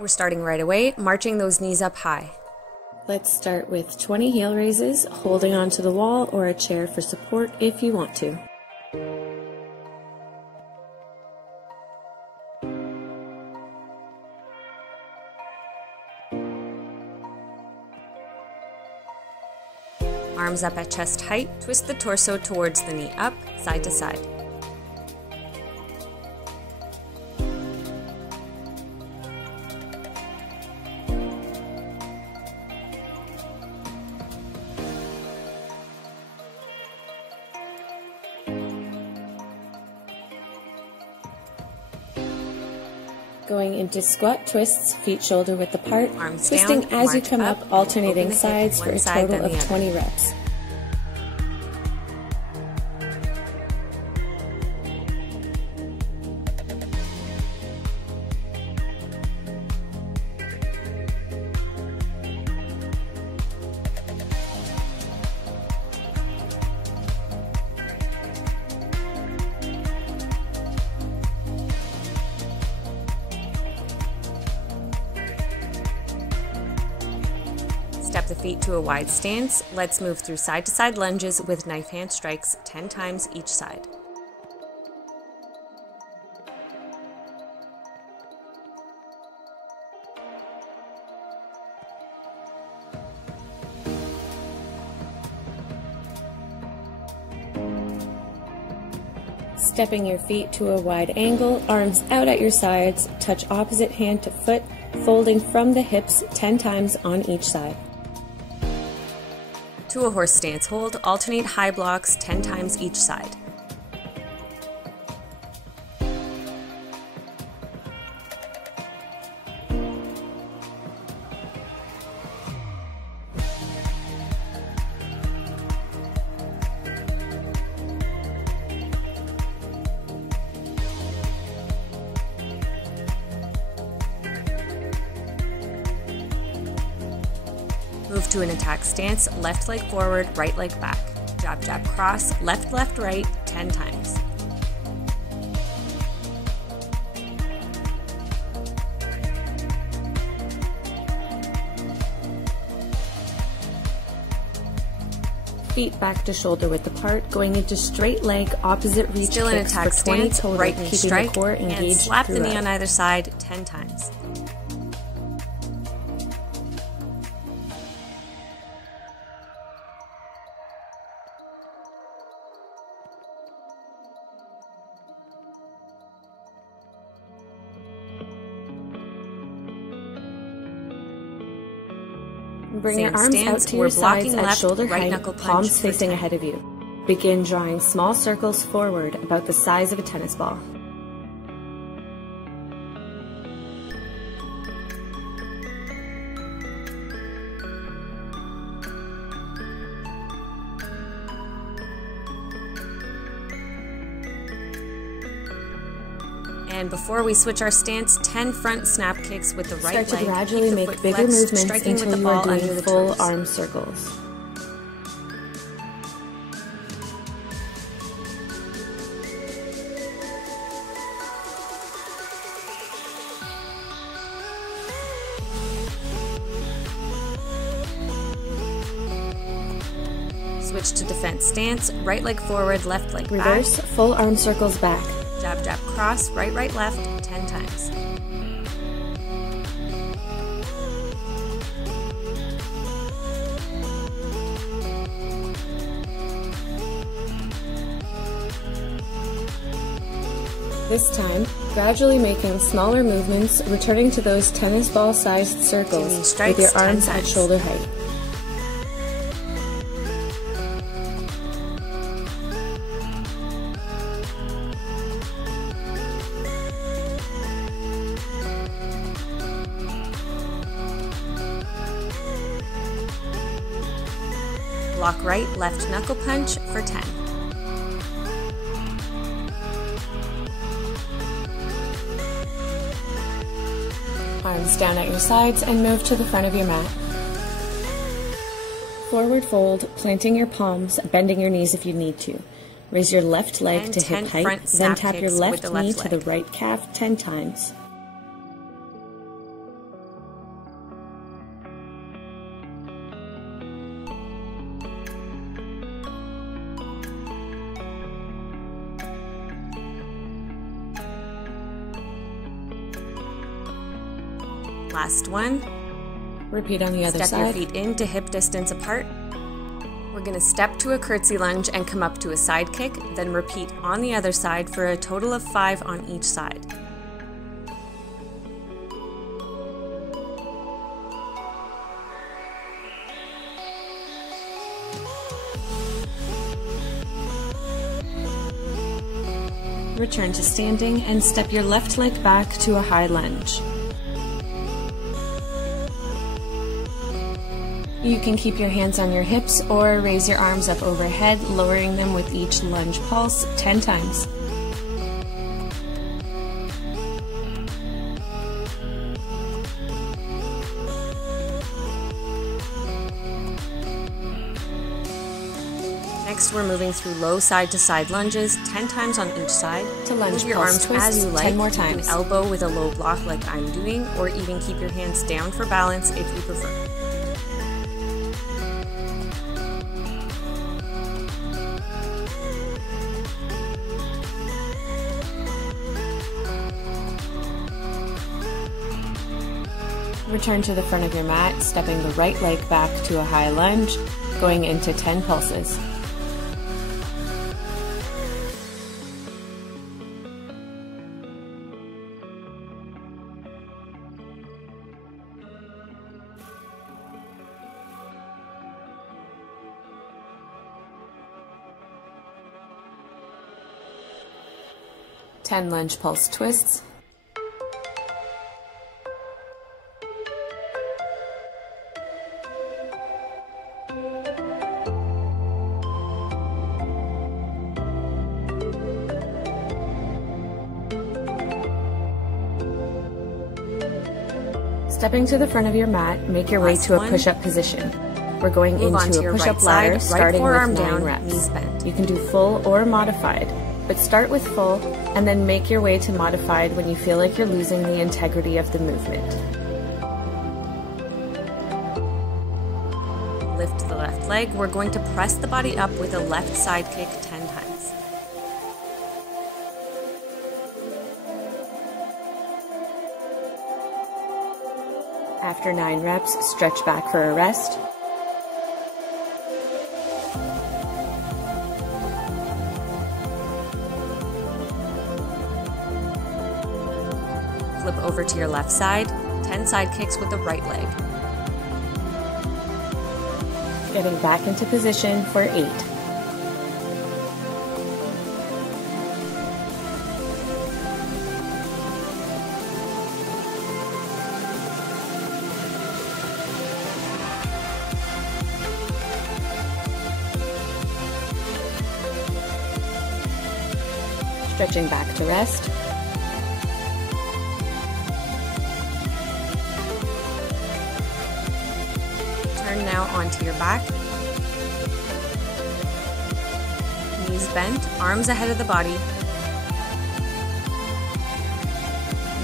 We're starting right away, marching those knees up high. Let's start with 20 heel raises, holding onto the wall or a chair for support if you want to. Arms up at chest height, twist the torso towards the knee up, side to side. Going into squat twists, feet shoulder width apart, arms twisting down, as you come up, alternating sides for a total of 20 reps. Step the feet to a wide stance. Let's move through side-to-side lunges with knife hand strikes 10 times each side. Stepping your feet to a wide angle, arms out at your sides, touch opposite hand to foot, folding from the hips 10 times on each side. To a horse stance hold, alternate high blocks 10 times each side. Move to an attack stance, left leg forward, right leg back. Jab, jab, cross, left, left, right, 10 times. Feet back to shoulder width apart, going into straight leg, opposite reach Still in kicks attack for 20 stance, total, right knee keeping strike, the core and engaged slap the knee throughout. on either side 10 times. Bring Same your arms stance, out to we're your sides blocking at left, shoulder right height, knuckle punch palms for facing 10. ahead of you. Begin drawing small circles forward about the size of a tennis ball. And before we switch our stance, 10 front snap kicks with the right leg. Start to gradually Keep the make foot bigger flexed, movements striking with until the you ball are under doing the full toes. arm circles. Switch to defense stance, right leg forward, left leg Reverse, back. full arm circles back. Jab, jab, cross, right, right, left, 10 times. This time, gradually making smaller movements, returning to those tennis ball-sized circles with your arms at shoulder height. Block right, left knuckle punch for 10. Arms down at your sides and move to the front of your mat. Forward fold, planting your palms, bending your knees if you need to. Raise your left leg And to 10 hip height, front then snap tap your kicks with left the knee left to the leg. right calf 10 times. Last one. Repeat on the other side. Step your feet into hip distance apart. We're going to step to a curtsy lunge and come up to a side kick, then repeat on the other side for a total of 5 on each side. Return to standing and step your left leg back to a high lunge. You can keep your hands on your hips or raise your arms up overhead, lowering them with each lunge pulse 10 times. Next, we're moving through low side-to-side lunges 10 times on each side. To lunge Move your arms twist as you like. 10 more You can times. elbow with a low block like I'm doing, or even keep your hands down for balance if you prefer. Return to the front of your mat, stepping the right leg back to a high lunge, going into 10 pulses. Ten lunge pulse twists. Stepping to the front of your mat, make your way to a push-up position. We're going into a push-up ladder, starting with 9 reps. Knees bent. You can do full or modified, but start with full and then make your way to modified when you feel like you're losing the integrity of the movement. Lift the left leg. We're going to press the body up with a left side kick 10 times. After 9 reps, stretch back for a rest. Flip over to your left side, 10 side kicks with the right leg. Getting back into position for 8. Stretching back to rest. Turn now onto your back. Knees bent, arms ahead of the body.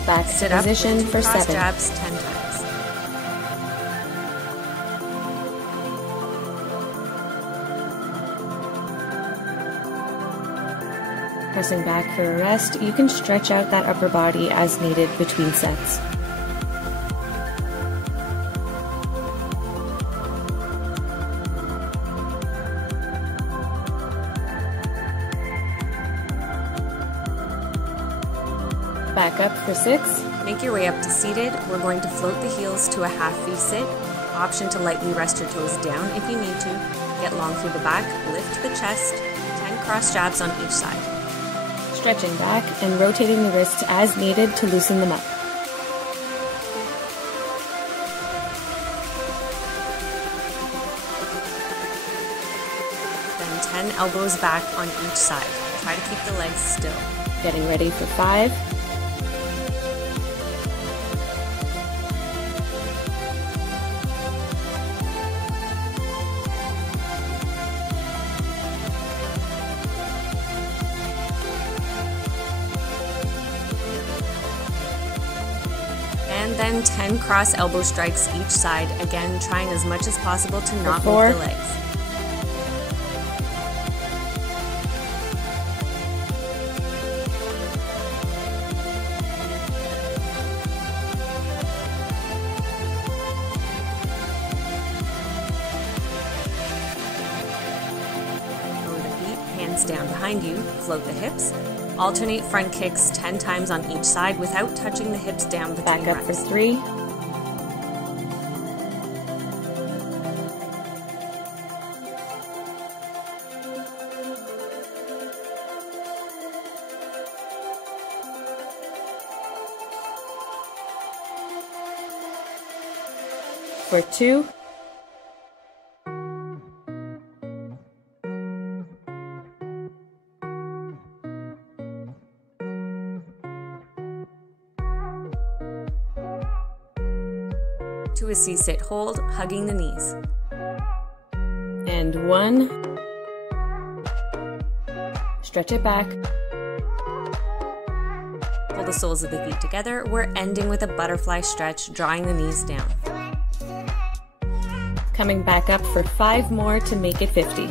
Back Sit to up position with for 2 cross 7. jabs 10 times. Pressing back for a rest, you can stretch out that upper body as needed between sets. Back up for 6. Make your way up to seated. We're going to float the heels to a half V sit. Option to lightly rest your toes down if you need to. Get long through the back, lift the chest, 10 cross jabs on each side. Stretching back and rotating the wrists as needed to loosen them up. Then 10 elbows back on each side. Try to keep the legs still. Getting ready for 5. And then 10 cross elbow strikes each side, again trying as much as possible to not move 4. the legs. down behind you, float the hips. Alternate front kicks 10 times on each side without touching the hips down between Back up reps. for 3. For 2. To a C-sit hold, hugging the knees. And 1. Stretch it back. Pull the soles of the feet together. We're ending with a butterfly stretch, drawing the knees down. Coming back up for 5 more to make it 50.